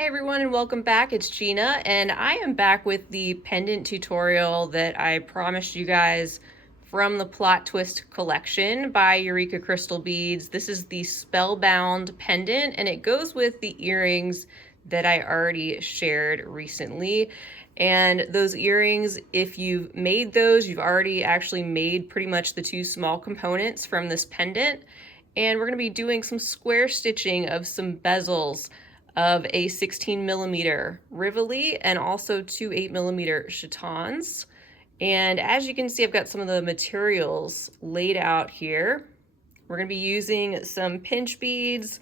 Hey everyone and welcome back. It's Gina and I am back with the pendant tutorial that I promised you guys from the Plot Twist collection by Eureka Crystal Beads. This is the Spellbound pendant and it goes with the earrings that I already shared recently. And those earrings, if you've made those, you've already actually made pretty much the two small components from this pendant. And we're going to be doing some square stitching of some bezels of a 16mm Rivoli and also two 8mm Chatons. And as you can see, I've got some of the materials laid out here. We're going to be using some pinch beads,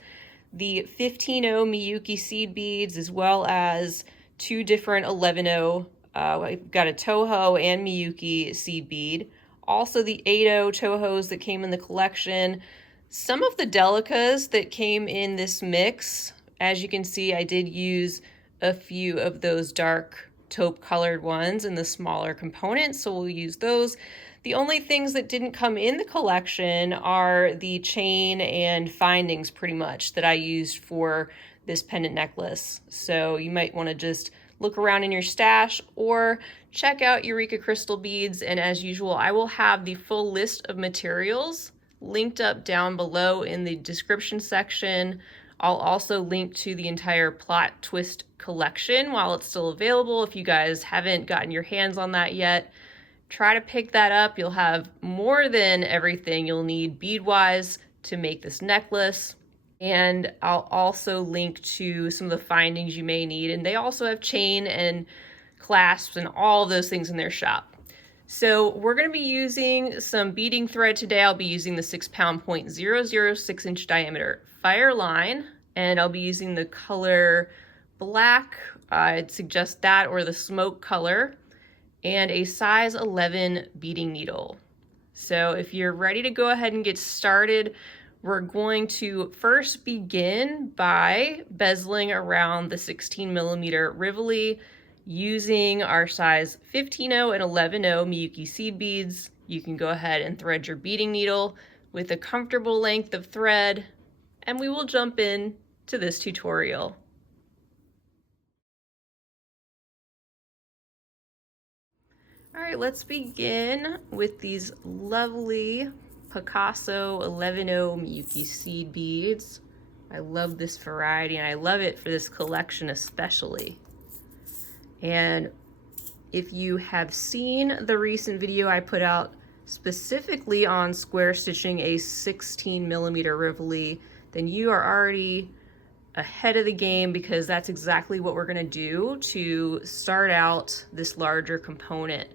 the 15-0 Miyuki seed beads, as well as two different 11-0. I've got a Toho and Miyuki seed bead. Also the 8-0 Tohos that came in the collection. Some of the Delicas that came in this mix. As you can see, I did use a few of those dark taupe colored ones in the smaller components, so we'll use those. The only things that didn't come in the collection are the chain and findings pretty much that I used for this pendant necklace. So you might want to just look around in your stash or check out Eureka Crystal Beads, and as usual, I will have the full list of materials linked up down below in the description section. I'll also link to the entire Plot Twist collection while it's still available. If you guys haven't gotten your hands on that yet, try to pick that up. You'll have more than everything you'll need bead-wise to make this necklace. And I'll also link to some of the findings you may need. And they also have chain and clasps and all those things in their shop. So we're going to be using some beading thread today. I'll be using the 6 pound 0.006 inch diameter Fireline, and I'll be using the color black. I'd suggest that or the smoke color, and a size 11 beading needle. So if you're ready to go ahead and get started, we're going to first begin by bezeling around the 16mm Rivoli using our size 15-0 and 11-0 Miyuki seed beads. You can go ahead and thread your beading needle with a comfortable length of thread, and we will jump in to this tutorial. All right, let's begin with these lovely Picasso 11-0 Miyuki seed beads. I love this variety and I love it for this collection especially. And if you have seen the recent video I put out specifically on square stitching a 16mm Rivoli, then you are already ahead of the game, because that's exactly what we're going to do to start out this larger component.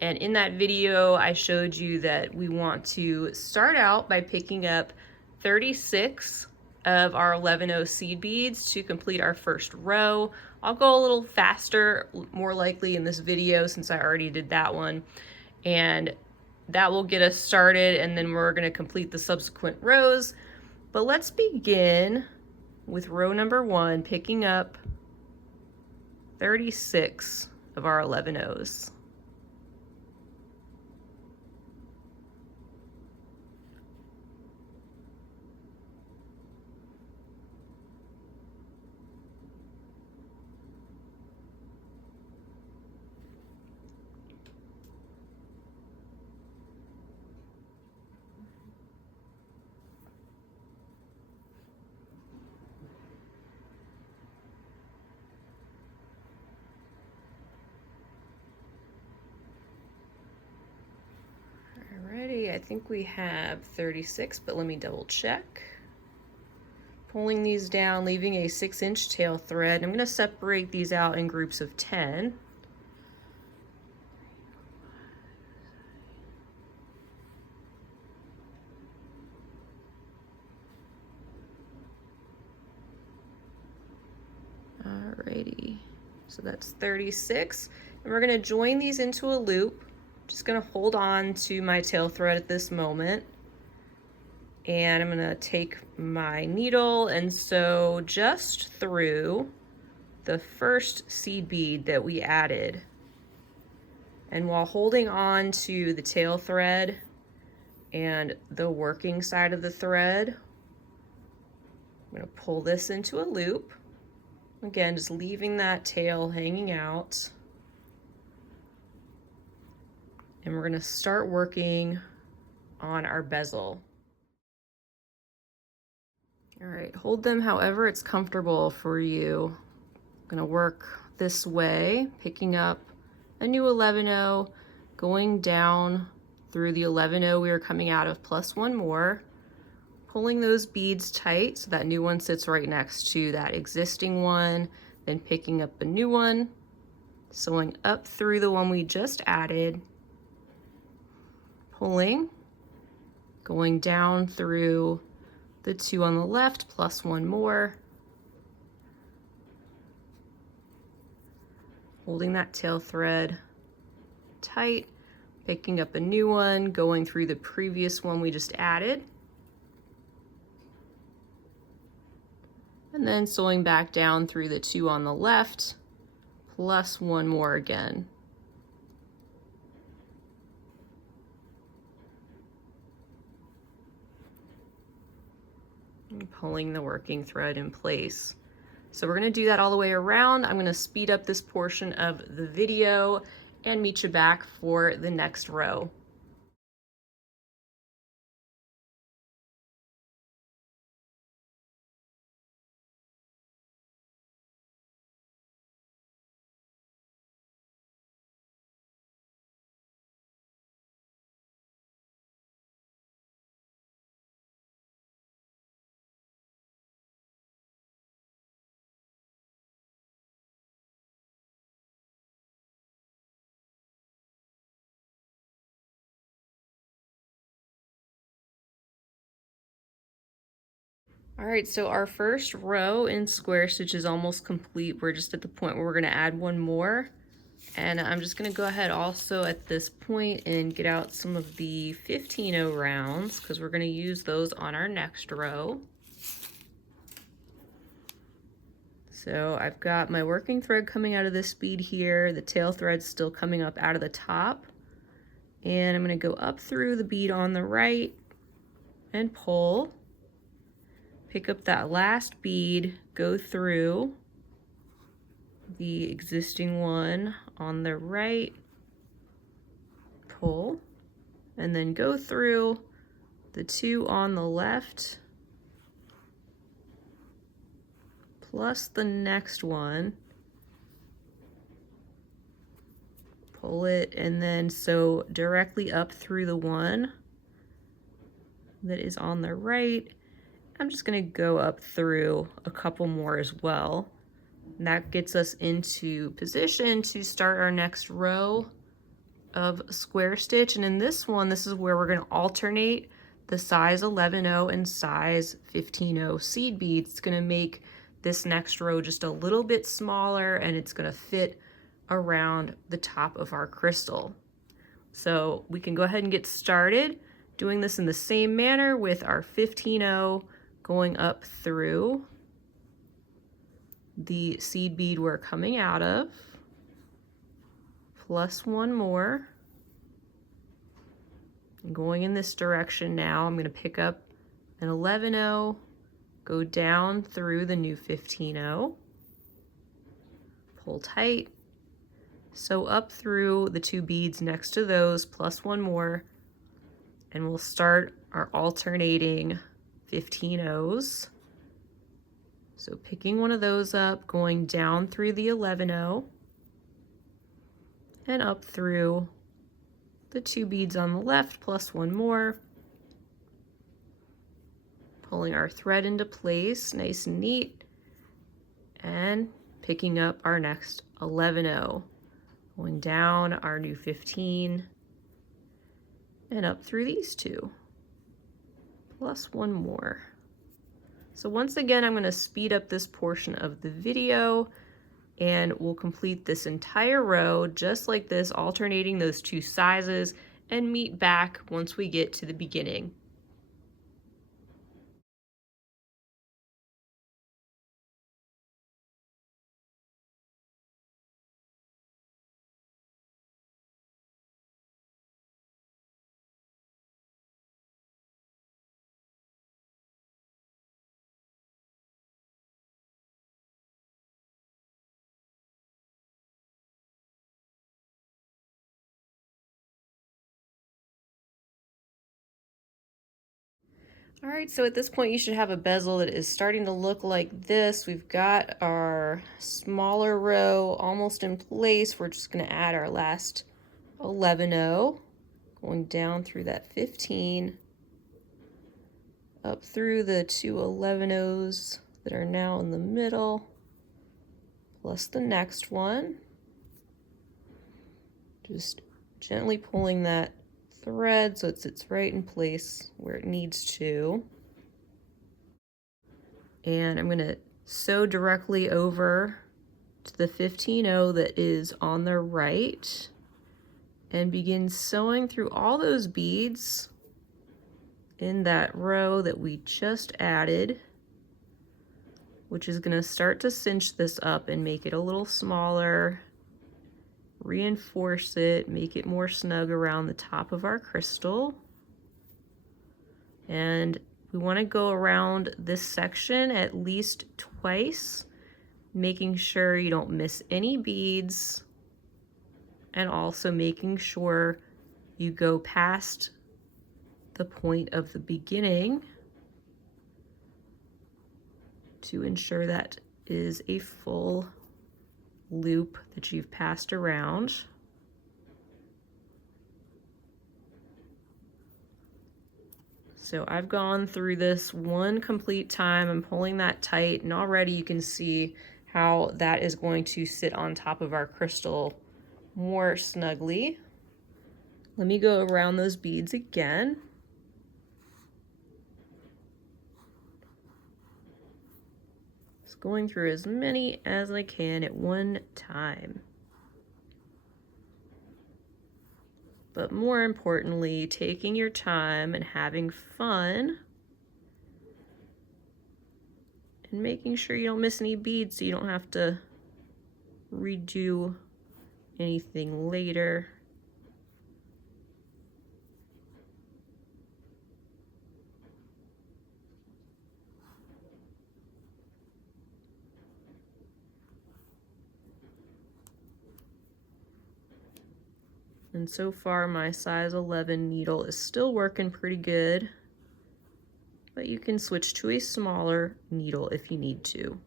And in that video, I showed you that we want to start out by picking up 36 of our 11-0 seed beads to complete our first row. I'll go a little faster, more likely in this video, since I already did that one. And that will get us started, and then we're going to complete the subsequent rows. But let's begin with row number 1, picking up 36 of our 11-0s. I think we have 36, but let me double check. Pulling these down, leaving a 6-inch tail thread. I'm going to separate these out in groups of 10. Alrighty, so that's 36. And we're going to join these into a loop. Just going to hold on to my tail thread at this moment, and I'm going to take my needle and sew just through the first seed bead that we added. And while holding on to the tail thread and the working side of the thread, I'm going to pull this into a loop Again, just leaving that tail hanging out. And we're gonna start working on our bezel. All right, hold them however it's comfortable for you. I'm gonna work this way, picking up a new 11-0, going down through the 11-0 we were coming out of, plus one more, pulling those beads tight so that new one sits right next to that existing one, then picking up a new one, sewing up through the one we just added, pulling, going down through the two on the left, plus one more, holding that tail thread tight, picking up a new one, going through the previous one we just added, and then sewing back down through the two on the left, plus one more again. And pulling the working thread in place. So we're gonna do that all the way around. I'm gonna speed up this portion of the video and meet you back for the next row. All right, so our first row in square stitch is almost complete. We're just at the point where we're gonna add one more. And I'm just gonna go ahead also at this point and get out some of the 15-0 rounds because we're gonna use those on our next row. So I've got my working thread coming out of this bead here, the tail thread's still coming up out of the top. And I'm gonna go up through the bead on the right and pull. Pick up that last bead, go through the existing one on the right, pull, and then go through the two on the left, plus the next one, pull it, and then sew directly up through the one that is on the right. I'm just gonna go up through a couple more as well. And that gets us into position to start our next row of square stitch. And in this one, this is where we're gonna alternate the size 11-0 and size 15-0 seed beads. It's gonna make this next row just a little bit smaller and it's gonna fit around the top of our crystal. So we can go ahead and get started doing this in the same manner with our 15-0 going up through the seed bead we're coming out of, plus one more. And going in this direction now, I'm going to pick up an 11-0, go down through the new 15-0, pull tight, sew up through the two beads next to those, plus one more, and we'll start our alternating 15-0s. So picking one of those up, going down through the 11-0 and up through the two beads on the left, plus one more. Pulling our thread into place, nice and neat, and picking up our next 11-0, going down our new 15 and up through these two, plus one more. So once again, I'm going to speed up this portion of the video and we'll complete this entire row just like this, alternating those two sizes, and meet back once we get to the beginning. All right, so at this point you should have a bezel that is starting to look like this. We've got our smaller row almost in place. We're just gonna add our last 11-0, going down through that 15, up through the 2 11-0s that are now in the middle, plus the next one. Just gently pulling that thread so it sits right in place where it needs to. And I'm gonna sew directly over to the 15-0 that is on the right and begin sewing through all those beads in that row that we just added, which is gonna start to cinch this up and make it a little smaller, reinforce it, make it more snug around the top of our crystal. And we want to go around this section at least twice, making sure you don't miss any beads, and also making sure you go past the point of the beginning to ensure that is a full loop that you've passed around. So I've gone through this one complete time. I'm pulling that tight, and already you can see how that is going to sit on top of our crystal more snugly. Let me go around those beads again. Just going through as many as I can at one time. But more importantly, taking your time and having fun and making sure you don't miss any beads so you don't have to redo anything later. And so far my size 11 needle is still working pretty good, but you can switch to a smaller needle if you need to.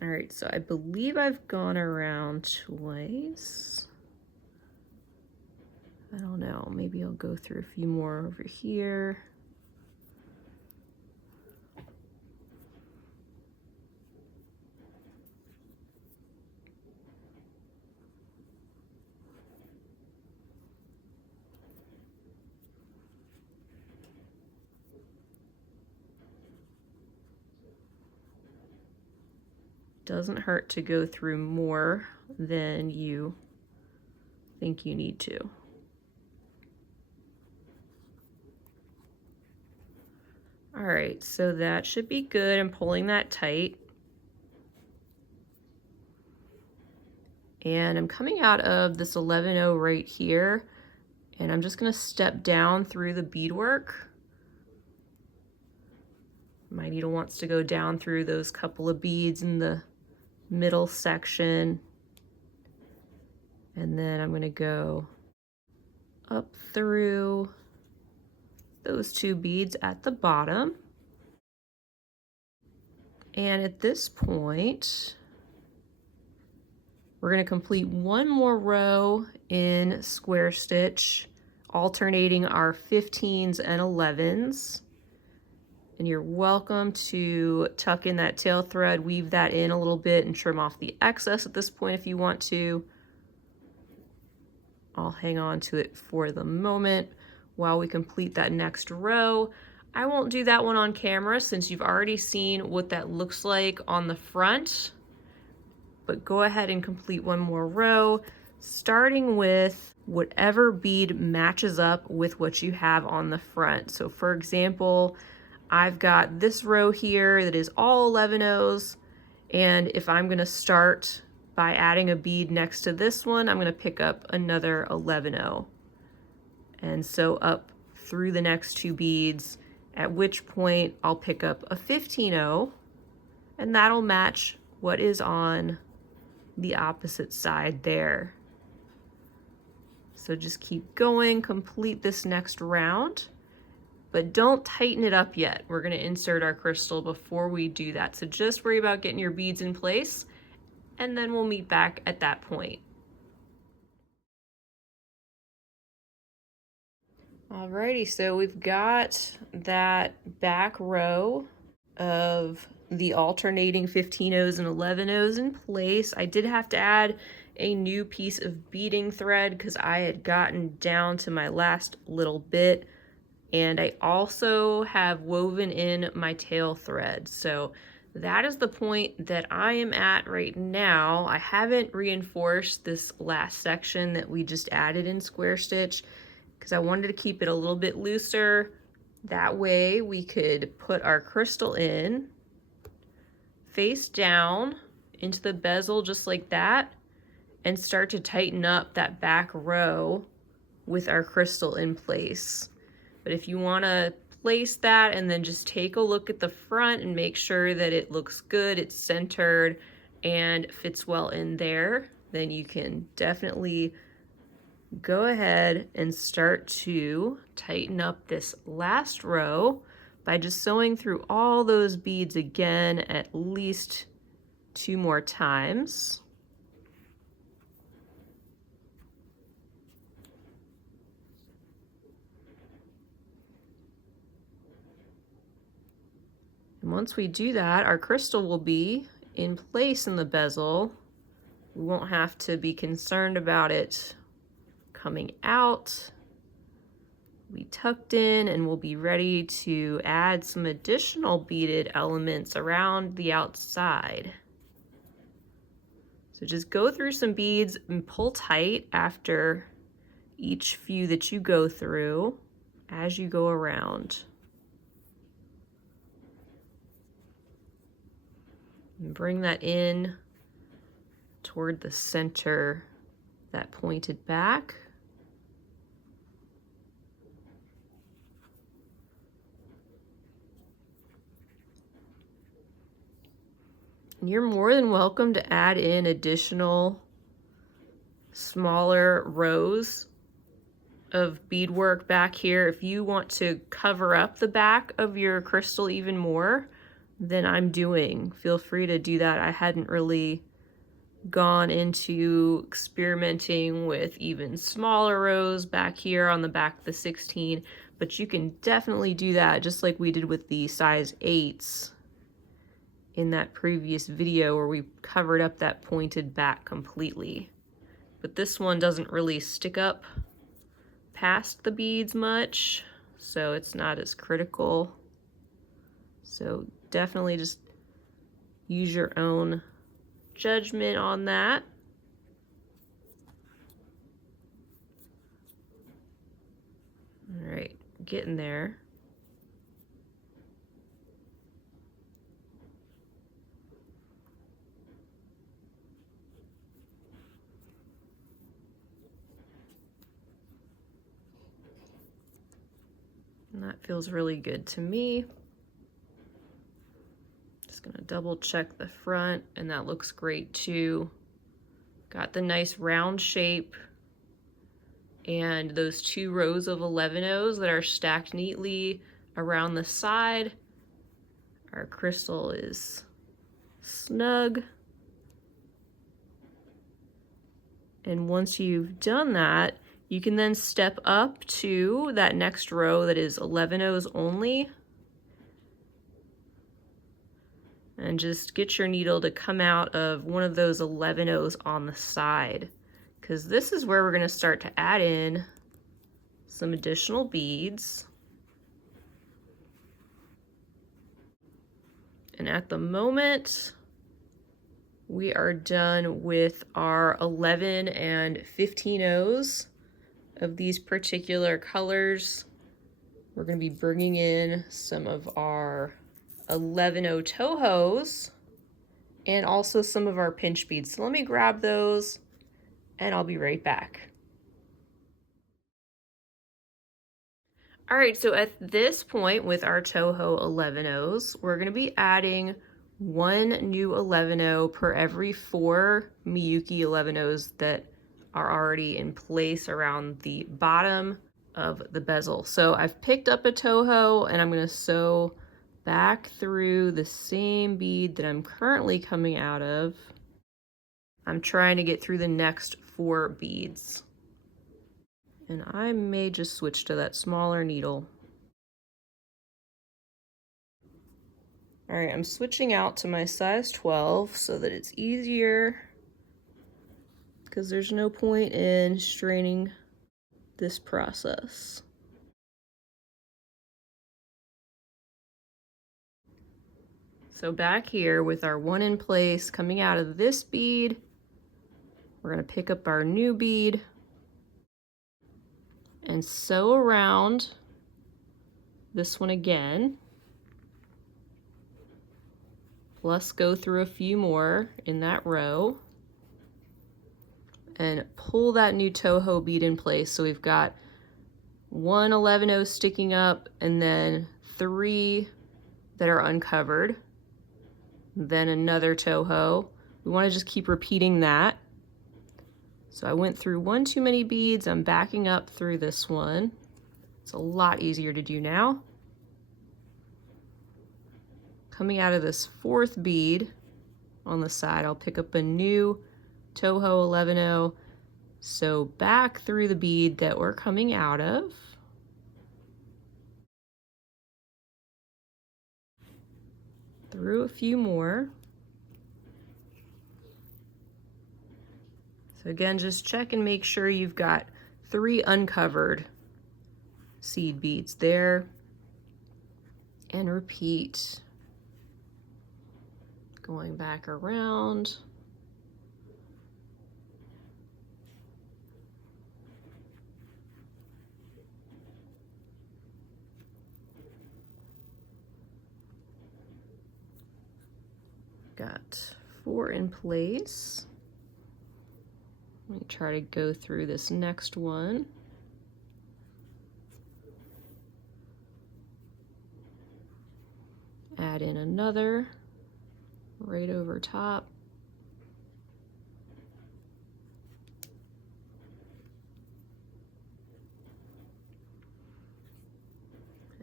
All right, so I believe I've gone around twice. I don't know, maybe I'll go through a few more over here. Doesn't hurt to go through more than you think you need to. All right, so that should be good. I'm pulling that tight. And I'm coming out of this 11-0 right here, and I'm just gonna step down through the beadwork. My needle wants to go down through those couple of beads in the middle section, and then I'm going to go up through those two beads at the bottom. And at this point we're going to complete one more row in square stitch, alternating our 15s and 11s. And you're welcome to tuck in that tail thread, weave that in a little bit, and trim off the excess at this point if you want to. I'll hang on to it for the moment while we complete that next row. I won't do that one on camera since you've already seen what that looks like on the front, but go ahead and complete one more row, starting with whatever bead matches up with what you have on the front. So for example, I've got this row here that is all 11-0s, and if I'm gonna start by adding a bead next to this one, I'm gonna pick up another 11-0 and sew up through the next two beads, at which point I'll pick up a 15-0, and that'll match what is on the opposite side there. So just keep going, complete this next round, but don't tighten it up yet. We're gonna insert our crystal before we do that. So just worry about getting your beads in place, and then we'll meet back at that point. Alrighty, so we've got that back row of the alternating 15-0s and 11-0s in place. I did have to add a new piece of beading thread because I had gotten down to my last little bit, and I also have woven in my tail thread. So that is the point that I am at right now. I haven't reinforced this last section that we just added in square stitch because I wanted to keep it a little bit looser. That way we could put our crystal in, face down into the bezel just like that, and start to tighten up that back row with our crystal in place. But if you want to place that and then just take a look at the front and make sure that it looks good, it's centered, and fits well in there, then you can definitely go ahead and start to tighten up this last row by just sewing through all those beads again at least 2 more times. And once we do that, our crystal will be in place in the bezel. We won't have to be concerned about it coming out. We tucked in, and we'll be ready to add some additional beaded elements around the outside. So just go through some beads and pull tight after each few that you go through as you go around. And bring that in toward the center, that pointed back. You're more than welcome to add in additional smaller rows of beadwork back here. If you want to cover up the back of your crystal even more than I'm doing, feel free to do that. I hadn't really gone into experimenting with even smaller rows back here on the back of the 16, but you can definitely do that just like we did with the size 8s in that previous video where we covered up that pointed back completely. But this one doesn't really stick up past the beads much, so it's not as critical. So definitely just use your own judgment on that. All right, getting there. And that feels really good to me. Just gonna double check the front, and that looks great too. Got the nice round shape and those 2 rows of 11-0s that are stacked neatly around the side. Our crystal is snug. And once you've done that, you can then step up to that next row that is 11-0s only, and just get your needle to come out of one of those 11-0s on the side, because this is where we're going to start to add in some additional beads. And at the moment, we are done with our 11 and 15-0s of these particular colors. We're going to be bringing in some of our 11-0 Tohos and also some of our pinch beads. So let me grab those and I'll be right back. All right, so at this point with our Toho 11-0s, we're going to be adding one new 11-0 per every 4 Miyuki 11-0s that are already in place around the bottom of the bezel. So I've picked up a Toho and I'm going to sew back through the same bead that I'm currently coming out of. I'm trying to get through the next 4 beads. And I may just switch to that smaller needle. All right, I'm switching out to my size 12 so that it's easier, because there's no point in straining this process. So back here with our 1 in place, coming out of this bead, we're gonna pick up our new bead and sew around this one again, plus go through a few more in that row and pull that new Toho bead in place. So we've got 1 11-0 sticking up and then 3 that are uncovered, then another Toho. We want to just keep repeating that. So I went through 1 too many beads. I'm backing up through this one. It's a lot easier to do now. Coming out of this 4th bead on the side, I'll pick up a new Toho 11-0, sew back through the bead that we're coming out of. Through a few more. So again, just check and make sure you've got 3 uncovered seed beads there. And repeat. Going back around. Got 4 in place. Let me try to go through this next one. Add in another right over top.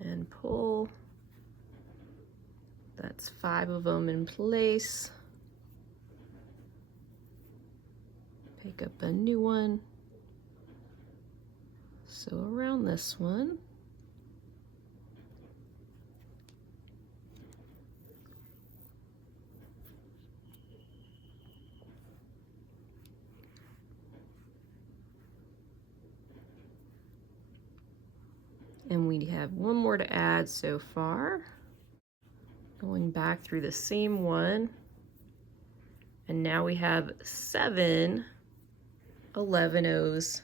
And pull. That's 5 of them in place. Pick up a new one. So around this one. And we have 1 more to add so far. Going back through the same one. And now we have 7 11-0s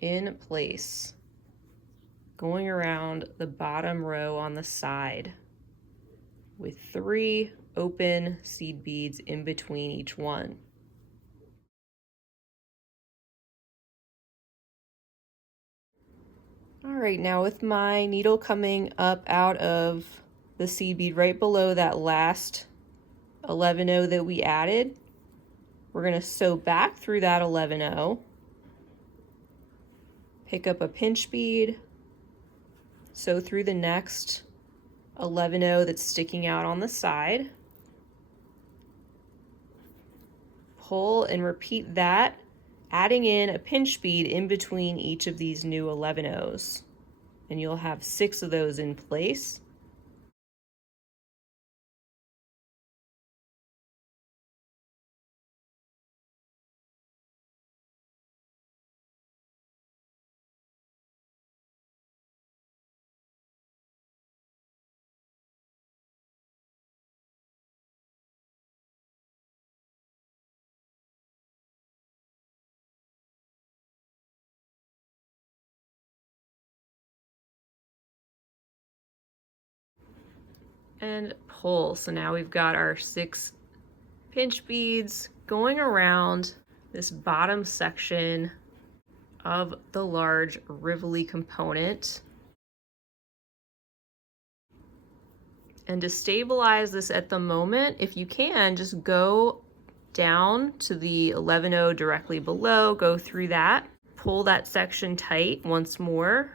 in place. Going around the bottom row on the side with 3 open seed beads in between each one. All right, now with my needle coming up out of the seed bead right below that last 11-0 that we added, we're going to sew back through that 11-0, pick up a pinch bead, sew through the next 11-0 that's sticking out on the side, pull and repeat that, adding in a pinch bead in between each of these new 11-0s, and you'll have 6 of those in place. And pull. So now we've got our 6 pinch beads going around this bottom section of the large Rivoli component. And to stabilize this at the moment, if you can, just go down to the 11-0 directly below, go through that, pull that section tight once more,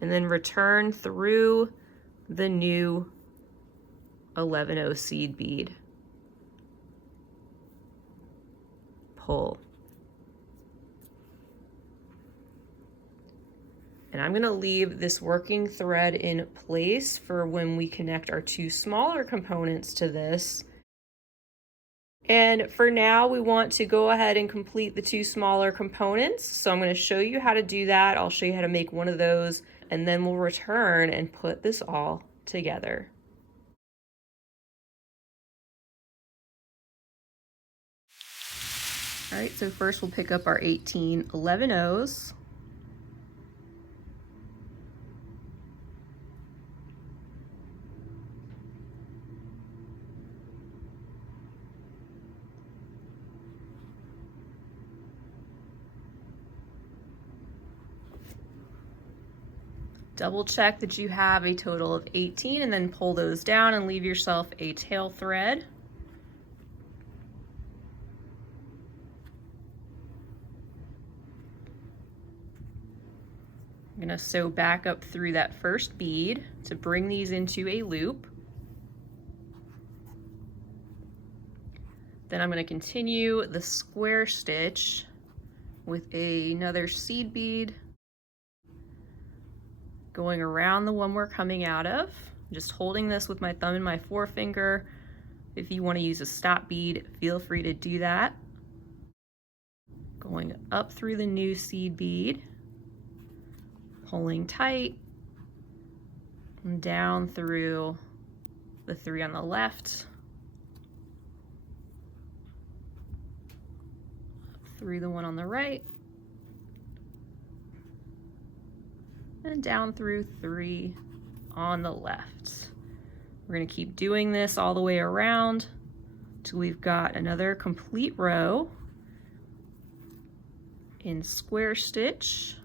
and then return through the new 11-0 seed bead. Pull. And I'm gonna leave this working thread in place for when we connect our two smaller components to this. And for now, we want to go ahead and complete the two smaller components. So I'm gonna show you how to do that. I'll show you how to make one of those, and then we'll return and put this all together. All right, so first we'll pick up our 18 11-0s. Double check that you have a total of 18 and then pull those down and leave yourself a tail thread. I'm gonna sew back up through that first bead to bring these into a loop. Then I'm gonna continue the square stitch with another seed bead, going around the one we're coming out of, just holding this with my thumb and my forefinger. If you want to use a stop bead, feel free to do that. Going up through the new seed bead, pulling tight, and down through the three on the left, up through the one on the right, and down through three on the left. We're going to keep doing this all the way around till we've got another complete row in square stitch.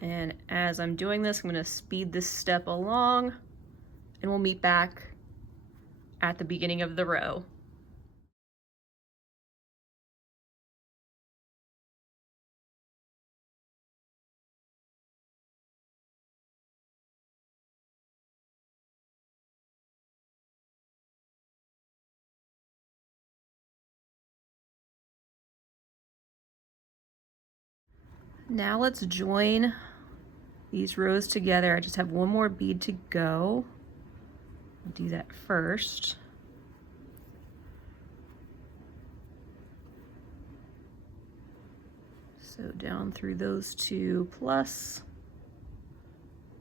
And as I'm doing this, I'm going to speed this step along, and we'll meet back at the beginning of the row. Now let's join these rows together. I just have one more bead to go. I'll do that first. So down through those two plus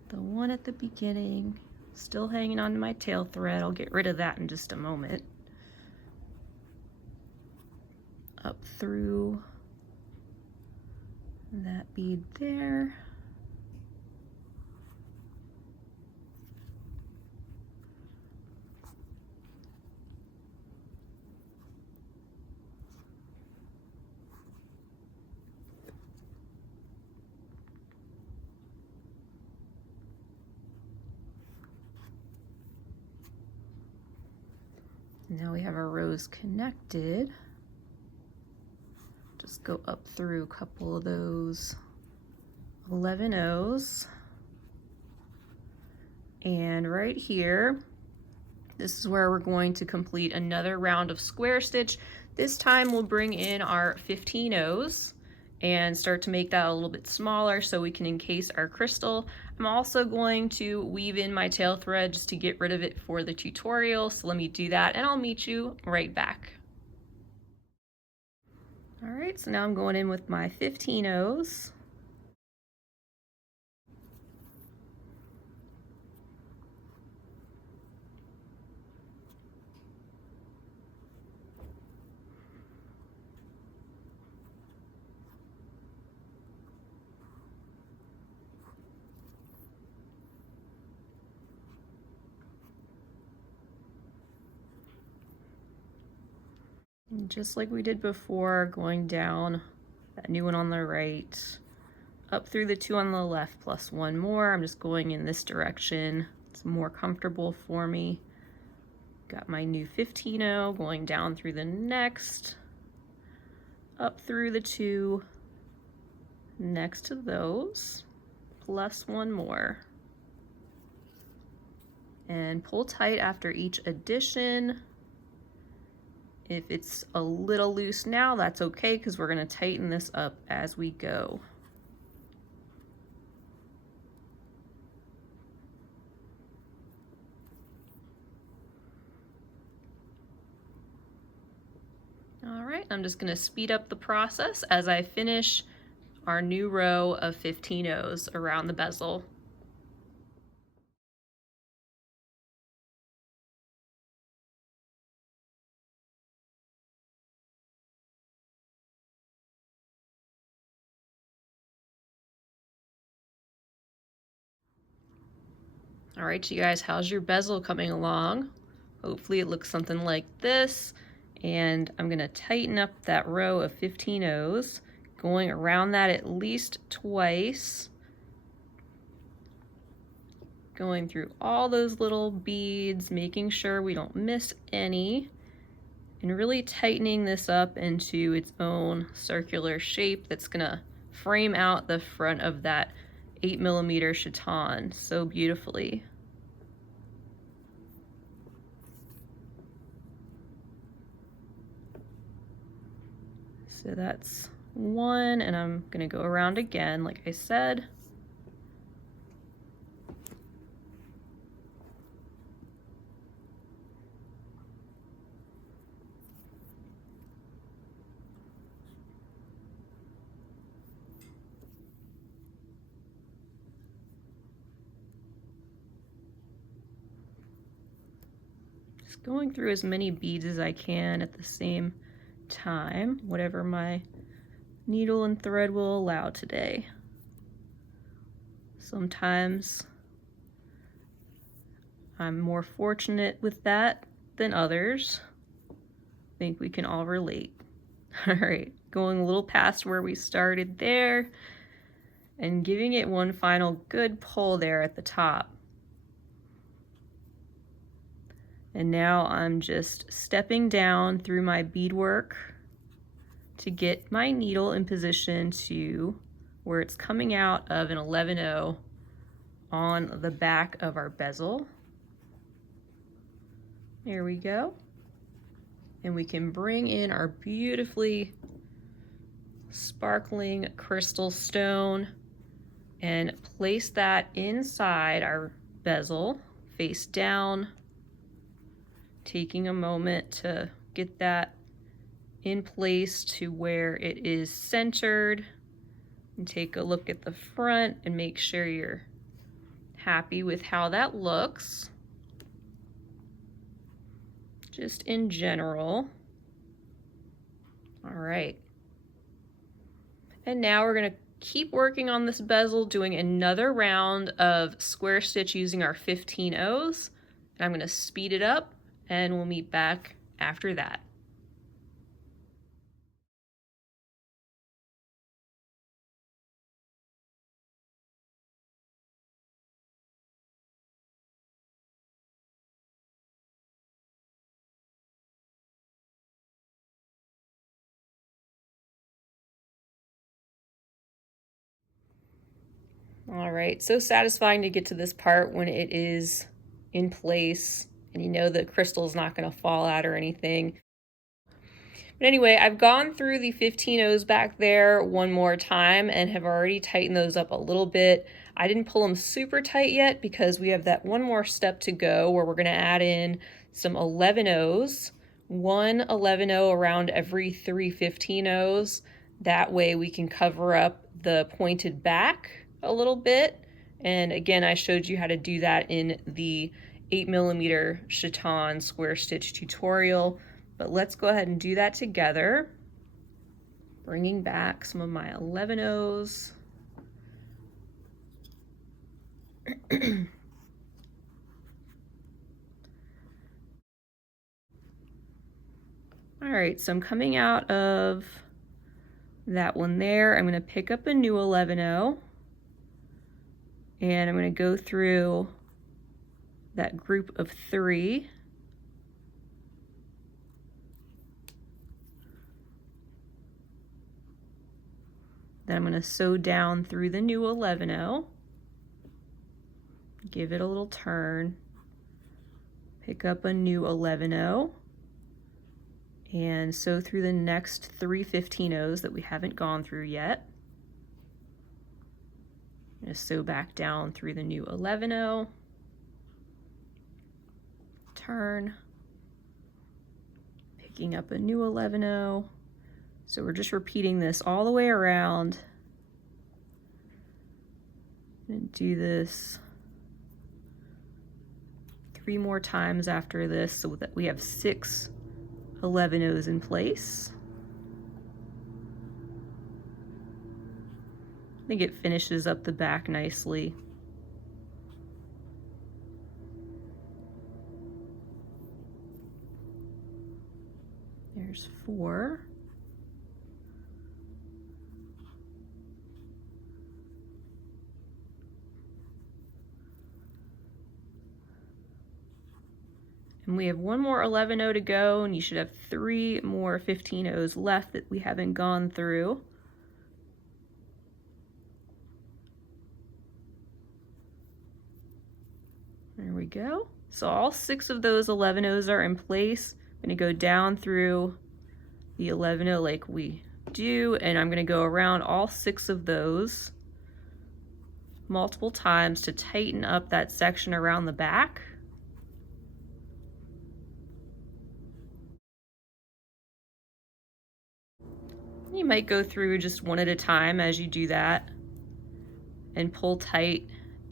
the one at the beginning, still hanging on to my tail thread. I'll get rid of that in just a moment. Up through that bead there. Now we have our rows connected. Just go up through a couple of those 11-0s. And right here, this is where we're going to complete another round of square stitch. This time we'll bring in our 15-0s and start to make that a little bit smaller so we can encase our crystal. I'm also going to weave in my tail thread just to get rid of it for the tutorial. So let me do that and I'll meet you right back. All right, so now I'm going in with my 15-0s. just like we did before, going down that new one on the right, up through the 2 on the left, plus 1 more. I'm just going in this direction. It's more comfortable for me. Got my new 15-0 going down through the next, up through the 2 next to those, plus 1 more. And pull tight after each addition. If it's a little loose now, that's okay, because we're going to tighten this up as we go. All right, I'm just going to speed up the process as I finish our new row of 15-0s around the bezel. All right, you guys, how's your bezel coming along? Hopefully it looks something like this. And I'm gonna tighten up that row of 15-0s, going around that at least twice. Going through all those little beads, making sure we don't miss any, and really tightening this up into its own circular shape that's gonna frame out the front of that 8mm Chaton so beautifully. So that's 1, and I'm gonna go around again, like I said. Just going through as many beads as I can at the same time, whatever my needle and thread will allow today. Sometimes I'm more fortunate with that than others. I think we can all relate. All right, going a little past where we started there and giving it one final good pull there at the top. And now I'm just stepping down through my beadwork to get my needle in position to where it's coming out of an 11-0 on the back of our bezel. There we go. And we can bring in our beautifully sparkling crystal stone and place that inside our bezel, face down, taking a moment to get that in place to where it is centered, and take a look at the front and make sure you're happy with how that looks. Just in general. All right. And now we're gonna keep working on this bezel, doing another round of square stitch using our 15-0s. And I'm gonna speed it up and we'll meet back after that. All right, so satisfying to get to this part when it is in place and you know the crystal is not going to fall out or anything. But anyway, I've gone through the 15-0s back there one more time and have already tightened those up a little bit. I didn't pull them super tight yet because we have that one more step to go where we're going to add in some 11-0s, one 11-0 around every 3 15-0s. That way we can cover up the pointed back a little bit. And again, I showed you how to do that in the 8mm Chaton square stitch tutorial. But let's go ahead and do that together. Bringing back some of my 11-0s. All All right, so I'm coming out of that one there. I'm going to pick up a new 11-0 and I'm going to go through that group of 3. Then I'm going to sew down through the new 11-0, give it a little turn, pick up a new 11-0, and sew through the next 3 15-0s that we haven't gone through yet. I'm going to sew back down through the new 11-0, turn, picking up a new 11-0. So we're just repeating this all the way around. I'm going to do this 3 more times after this so that we have 6 11-0s in place. I think it finishes up the back nicely. There's 4. And we have 1 more 11-0 to go, and you should have 3 more 15-0s left that we haven't gone through. There we go. So all 6 of those 11-0s are in place. I'm going to go down through the 11-0 like we do, and I'm going to go around all 6 of those multiple times to tighten up that section around the back. You might go through just one at a time as you do that and pull tight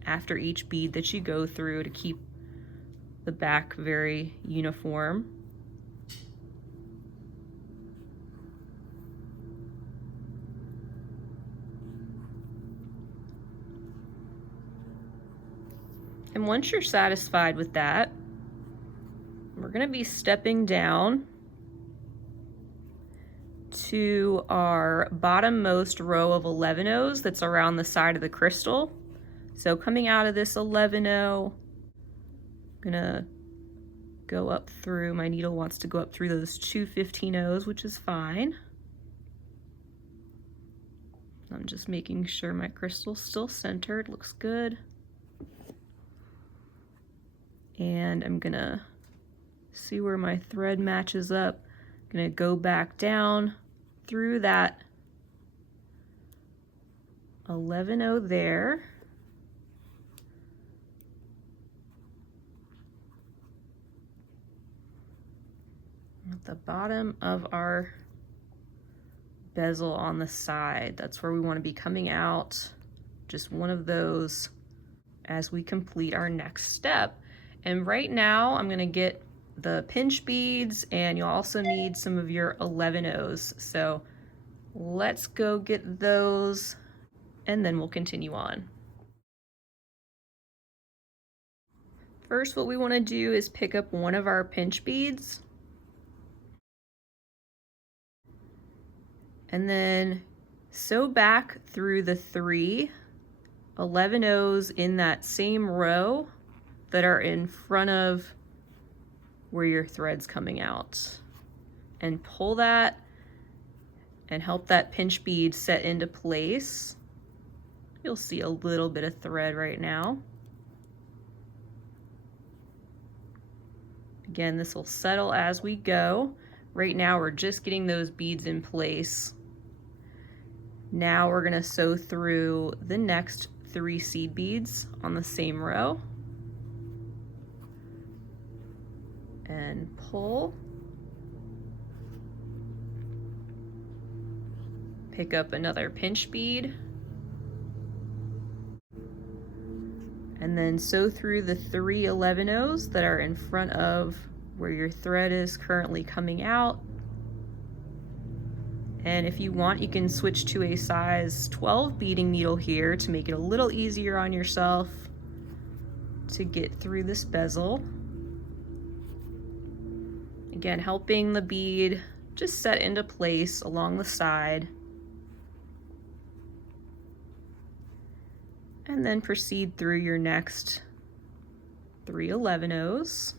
after each bead that you go through to keep the back very uniform. And once you're satisfied with that, we're going to be stepping down to our bottommost row of 11-0s that's around the side of the crystal. So coming out of this 11-0, I'm gonna go up through, my needle wants to go up through those 2 15-0s, which is fine. I'm just making sure my crystal's still centered, looks good. And I'm gonna see where my thread matches up. I'm gonna go back down through that 11-0 there. At the bottom of our bezel on the side, that's where we want to be coming out. Just one of those as we complete our next step. And right now I'm going to get the pinch beads, and you'll also need some of your 11-0s. So let's go get those and then we'll continue on. First, what we want to do is pick up one of our pinch beads and then sew back through the 3 11-0s in that same row that are in front of where your thread's coming out, and pull that and help that pinch bead set into place. You'll see a little bit of thread right now. Again, this will settle as we go. Right now we're just getting those beads in place. Now we're going to sew through the next 3 seed beads on the same row. And pull. Pick up another pinch bead. And then sew through the 3 11-0s that are in front of where your thread is currently coming out. And if you want, you can switch to a size 12 beading needle here to make it a little easier on yourself to get through this bezel. Again, helping the bead just set into place along the side. And then proceed through your next 3 11-ohs.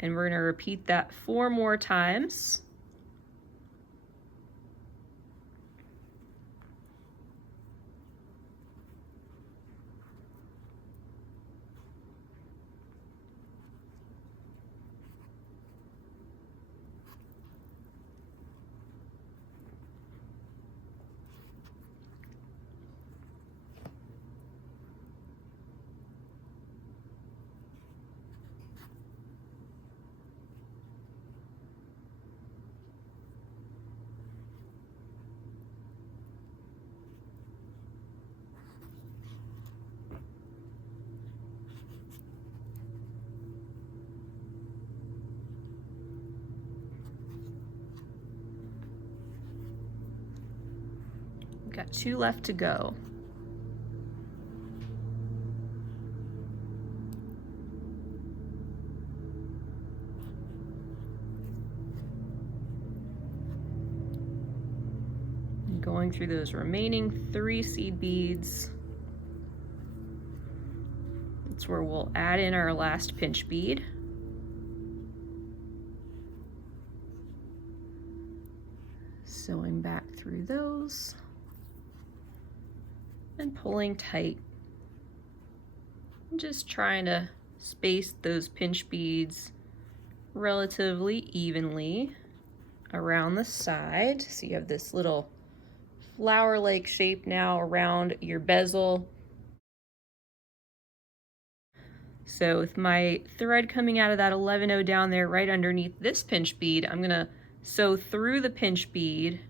And we're going to repeat that 4 more times. Got 2 left to go. Going through those remaining 3 seed beads. That's where we'll add in our last pinch bead. Sewing back through those. And pulling tight. Just trying to space those pinch beads relatively evenly around the side. So you have this little flower-like shape now around your bezel. So with my thread coming out of that 11-oh down there right underneath this pinch bead, I'm gonna sew through the pinch bead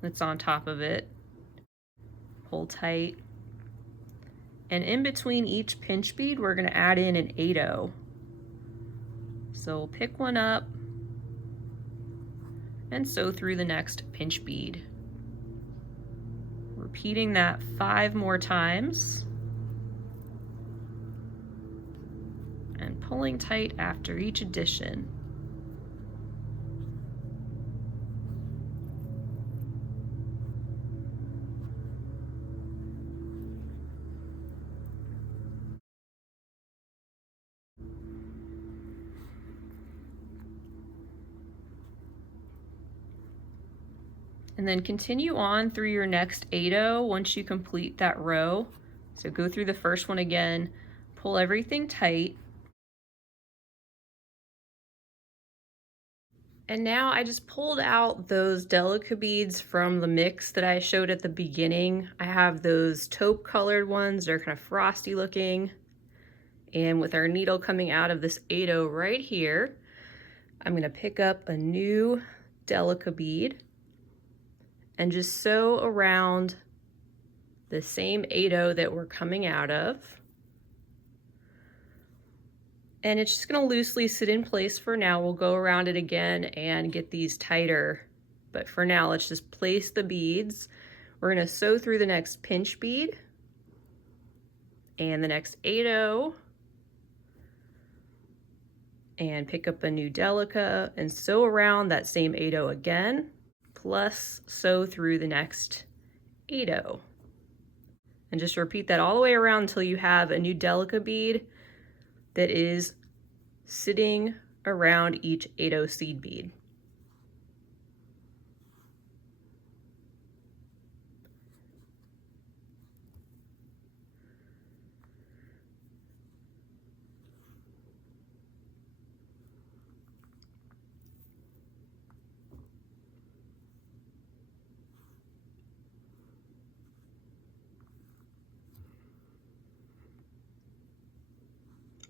that's on top of it. Pull tight, and in between each pinch bead we're going to add in an 8-oh. So we'll pick one up and sew through the next pinch bead, repeating that 5 more times and pulling tight after each addition. And then continue on through your next 8-oh once you complete that row. So go through the first one again, pull everything tight. And now I just pulled out those Delica beads from the mix that I showed at the beginning. I have those taupe colored ones, they're kind of frosty looking. And with our needle coming out of this 8-oh right here, I'm gonna pick up a new Delica bead and just sew around the same 8-oh that we're coming out of. And it's just gonna loosely sit in place for now. We'll go around it again and get these tighter. But for now, let's just place the beads. We're gonna sew through the next pinch bead and the next 8-oh and pick up a new Delica and sew around that same 8-oh again, plus sew through the next 8-oh. And just repeat that all the way around until you have a new Delica bead that is sitting around each 8-oh seed bead.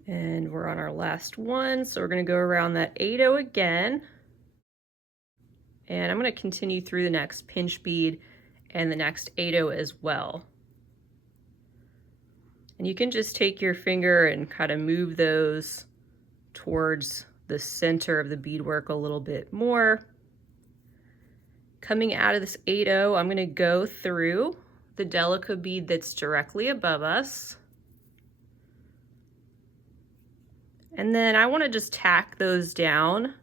And we're on our last one, so we're going to go around that 8-oh again. And I'm going to continue through the next pinch bead and the next 8-oh as well. And you can just take your finger and kind of move those towards the center of the beadwork a little bit more. Coming out of this 8-oh, I'm going to go through the Delica bead that's directly above us. And then I want to just tack those down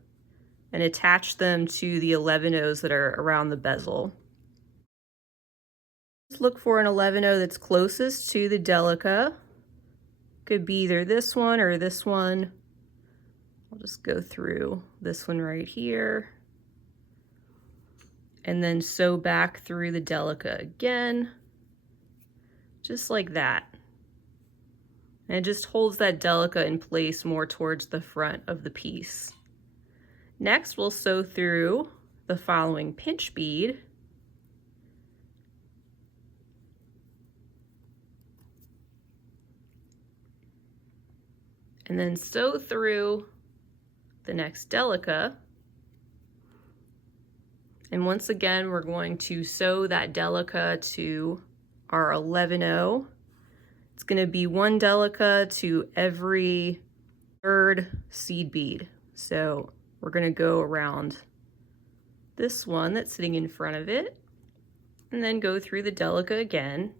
and attach them to the 11-0s that are around the bezel. Just look for an 11-0 that's closest to the Delica. Could be either this one or this one. I'll just go through this one right here. And then sew back through the Delica again, just like that. And it just holds that Delica in place more towards the front of the piece. Next, we'll sew through the following pinch bead. And then sew through the next Delica. And once again, we're going to sew that Delica to our 11-0. It's going to be one Delica to every third seed bead. So we're going to go around this one that's sitting in front of it, and then go through the Delica again,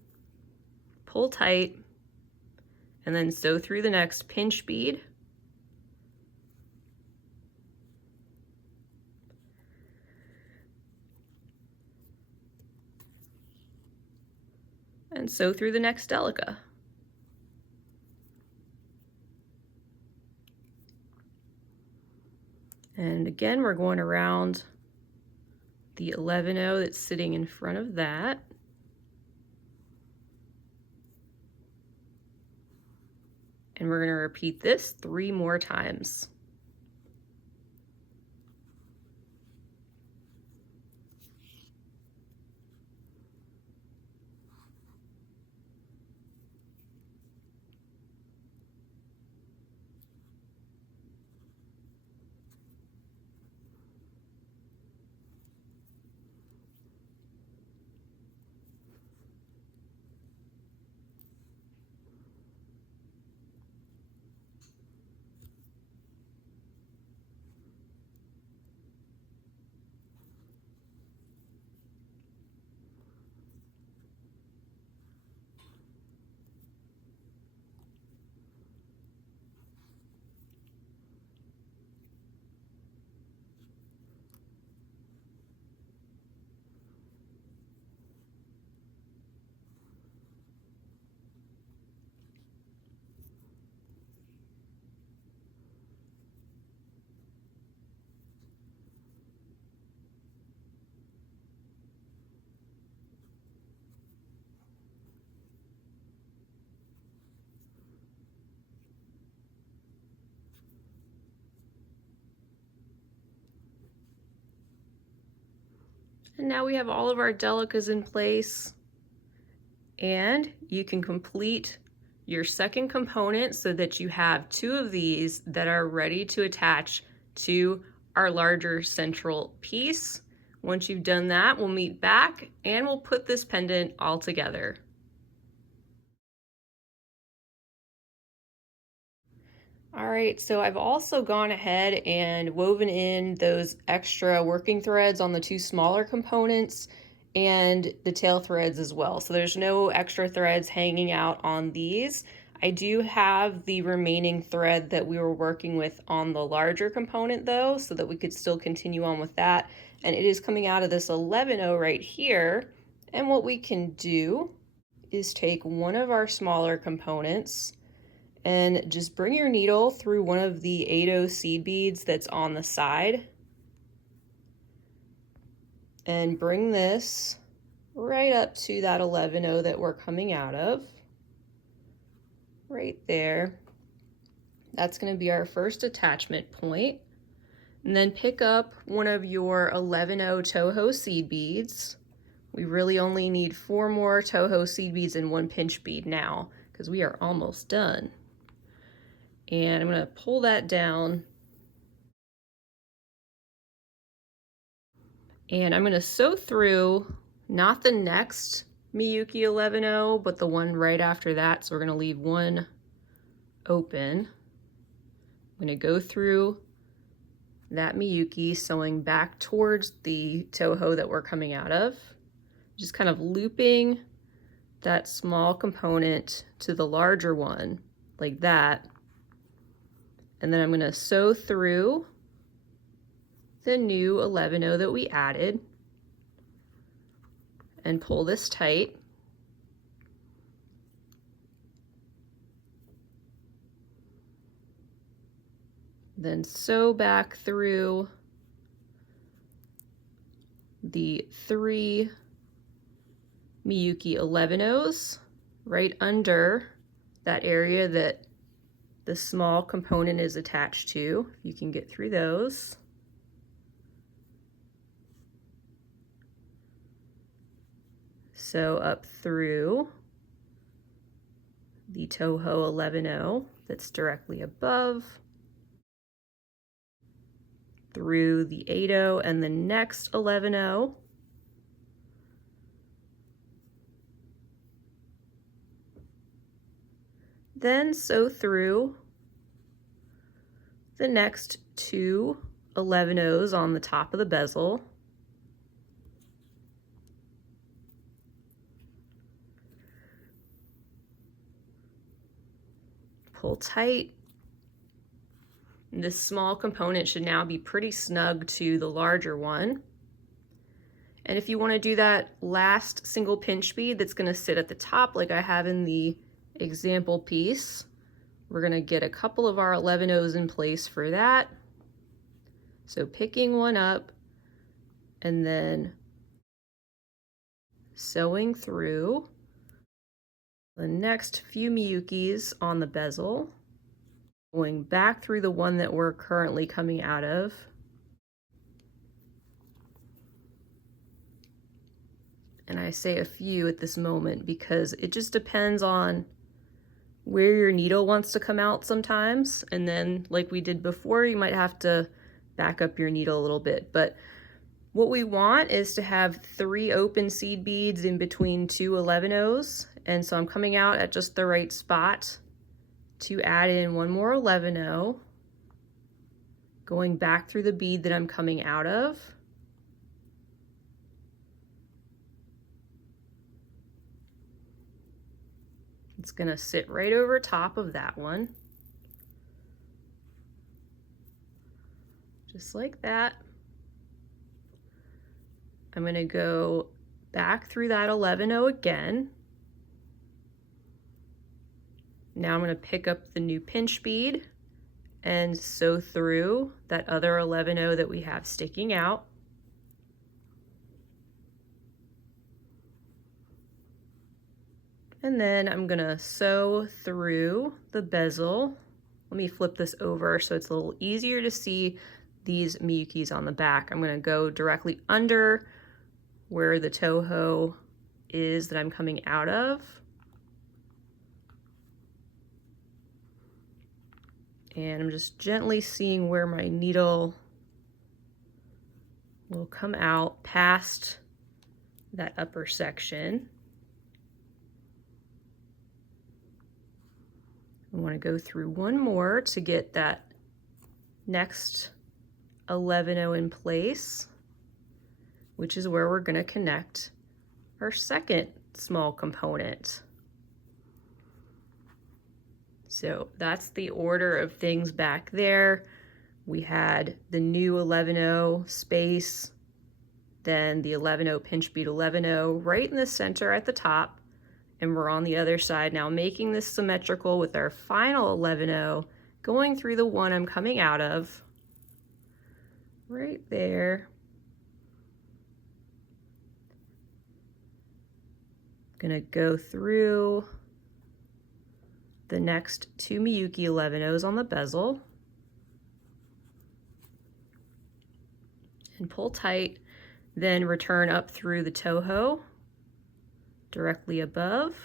pull tight, and then sew through the next pinch bead. And sew through the next Delica. And again, we're going around the 11-0 that's sitting in front of that. And we're going to repeat this 3 more times. And now we have all of our Delicas in place, and you can complete your second component so that you have 2 of these that are ready to attach to our larger central piece. Once you've done that, we'll meet back and we'll put this pendant all together. All right, so I've also gone ahead and woven in those extra working threads on the 2 smaller components and the tail threads as well. So there's no extra threads hanging out on these. I do have the remaining thread that we were working with on the larger component though, so that we could still continue on with that. And it is coming out of this 11-0 right here. And what we can do is take one of our smaller components and just bring your needle through one of the 8-0 seed beads that's on the side, and bring this right up to that 11-0 that we're coming out of, right there. That's going to be our first attachment point. And then pick up one of your 11-0 Toho seed beads. We really only need 4 more Toho seed beads and 1 pinch bead now, because we are almost done. And I'm going to pull that down. And I'm going to sew through not the next Miyuki 11-0, but the one right after that. So we're going to leave one open. I'm going to go through that Miyuki, sewing back towards the Toho that we're coming out of. Just kind of looping that small component to the larger one, like that. And then I'm going to sew through the new 11-0 that we added and pull this tight. Then sew back through the 3 Miyuki 11-0s right under that area that the small component is attached to. You can get through those. Sew up through the Toho 11-0 that's directly above, through the 8-0 and the next 11-0. Then sew through the next 2 11-0s on the top of the bezel. Pull tight. This small component should now be pretty snug to the larger one. And if you want to do that last single pinch bead that's going to sit at the top like I have in the example piece, we're going to get a couple of our 11-0s in place for that. So picking one up and then sewing through the next few Miyukis on the bezel, going back through the one that we're currently coming out of, and I say a few at this moment because it just depends on where your needle wants to come out sometimes, and then like we did before, you might have to back up your needle a little bit. But what we want is to have 3 open seed beads in between 2 11-0s, and so I'm coming out at just the right spot to add in one more 11-0, going back through the bead that I'm coming out of. It's gonna sit right over top of that one. Just like that. I'm gonna go back through that 11-0 again. Now I'm gonna pick up the new pinch bead and sew through that other 11-0 that we have sticking out. And then I'm gonna sew through the bezel. Let me flip this over so it's a little easier to see these Miyukis on the back. I'm gonna go directly under where the Toho is that I'm coming out of. And I'm just gently seeing where my needle will come out past that upper section. I want to go through one more to get that next 11-0 in place, which is where we're going to connect our second small component. So that's the order of things back there. We had the new 11-0 space, then the 11-0 pinch bead 11-0 right in the center at the top, and we're on the other side now making this symmetrical with our final 11-0 going through the one I'm coming out of right there. Gonna go through the next 2 Miyuki 11-0s on the bezel and pull tight, then return up through the Toho directly above.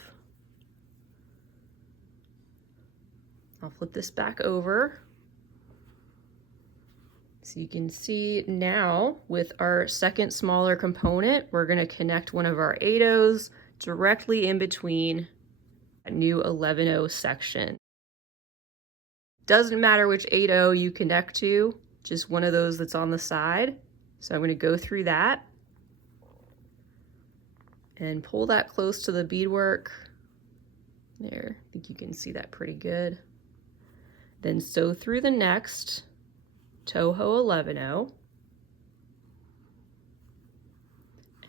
I'll flip this back over so you can see now with our second smaller component, we're going to connect one of our 8-0s directly in between a new 11-0 section. Doesn't matter which 8-0 you connect to, just one of those that's on the side. So I'm going to go through that and pull that close to the beadwork. There, I think you can see that pretty good. Then sew through the next Toho 11-0.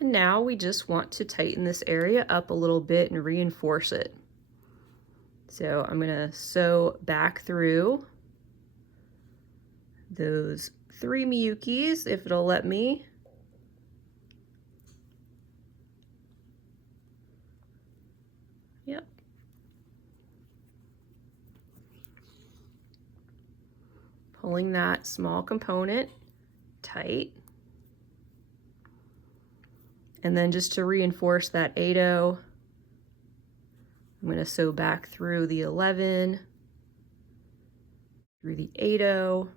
And now we just want to tighten this area up a little bit and reinforce it. So I'm gonna sew back through those 3 Miyukis, if it'll let me. Yep. Pulling that small component tight. And then just to reinforce that 8-0, I'm going to sew back through the 11, through the 8-0.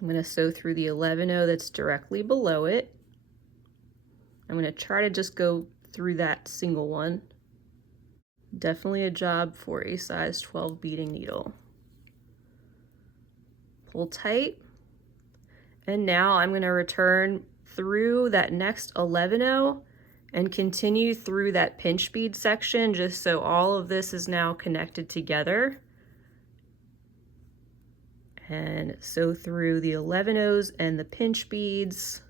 I'm going to sew through the 11-0 that's directly below it. I'm going to try to just go through that single one. Definitely a job for a size 12 beading needle. Pull tight. And now I'm going to return through that next 11-0 and continue through that pinch bead section, just so all of this is now connected together. And sew through the 11-0s and the pinch beads.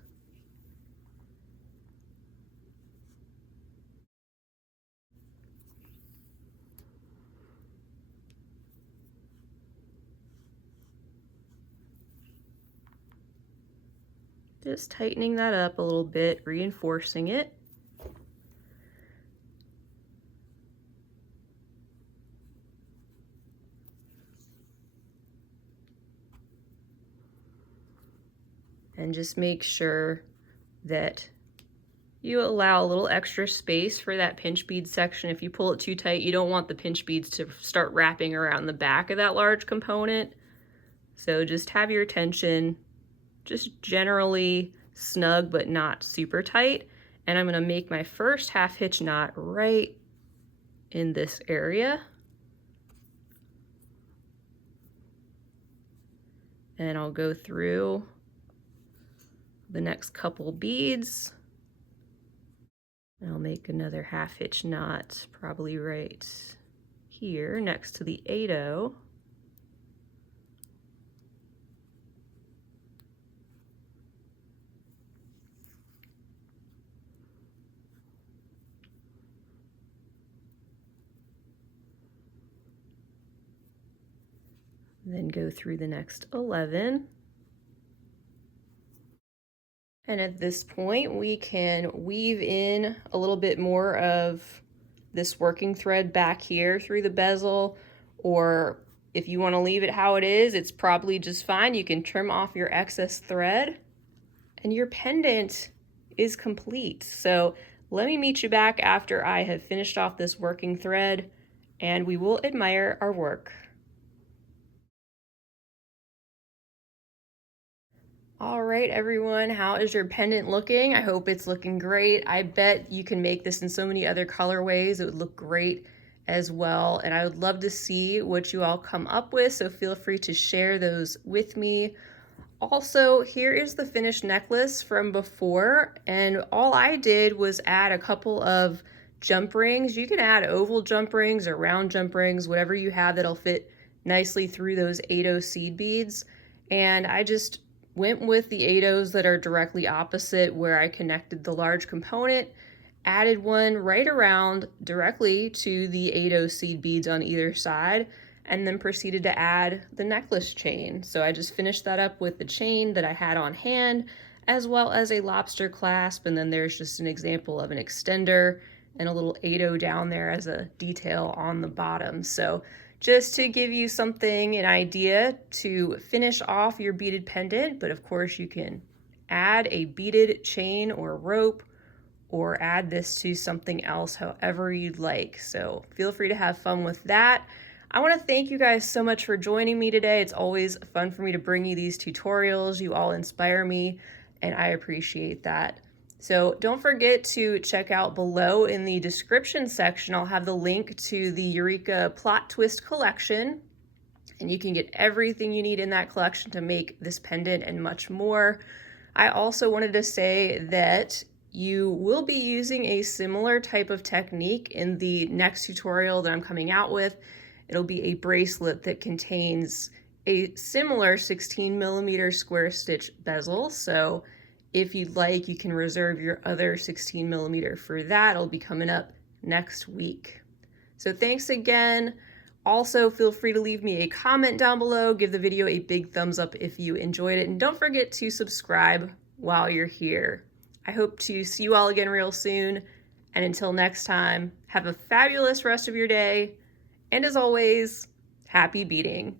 Just tightening that up a little bit, reinforcing it. And just make sure that you allow a little extra space for that pinch bead section. If you pull it too tight, you don't want the pinch beads to start wrapping around the back of that large component. So just have your tension just generally snug, but not super tight. And I'm gonna make my first half hitch knot right in this area. And I'll go through the next couple beads. And I'll make another half hitch knot probably right here next to the 8-0. Then go through the next 11. And at this point, we can weave in a little bit more of this working thread back here through the bezel, or if you want to leave it how it is, it's probably just fine. You can trim off your excess thread and your pendant is complete. So let me meet you back after I have finished off this working thread and we will admire our work. All right, everyone, how is your pendant looking? I hope it's looking great. I bet you can make this in so many other colorways. It would look great as well. And I would love to see what you all come up with, so feel free to share those with me. Also, here is the finished necklace from before, and all I did was add a couple of jump rings. You can add oval jump rings or round jump rings, whatever you have that'll fit nicely through those 8-0 seed beads. And I just went with the 8-0s that are directly opposite where I connected the large component, added one right around directly to the 8-0 seed beads on either side, and then proceeded to add the necklace chain. So I just finished that up with the chain that I had on hand, as well as a lobster clasp, and then there's just an example of an extender and a little 8-0 down there as a detail on the bottom. So just to give you something, an idea to finish off your beaded pendant, but of course you can add a beaded chain or rope or add this to something else however you'd like. So feel free to have fun with that. I want to thank you guys so much for joining me today. It's always fun for me to bring you these tutorials. You all inspire me and I appreciate that. So don't forget to check out below in the description section. I'll have the link to the Eureka Plot Twist collection, and you can get everything you need in that collection to make this pendant and much more. I also wanted to say that You will be using a similar type of technique in the next tutorial that I'm coming out with. It'll be a bracelet that contains a similar 16mm square stitch bezel. So if you'd like, you can reserve your other 16mm for that. It'll be coming up next week. So thanks again. Also, feel free to leave me a comment down below. Give the video a big thumbs up if you enjoyed it. And don't forget to subscribe while you're here. I hope to see you all again real soon. And until next time, have a fabulous rest of your day. And as always, happy beading.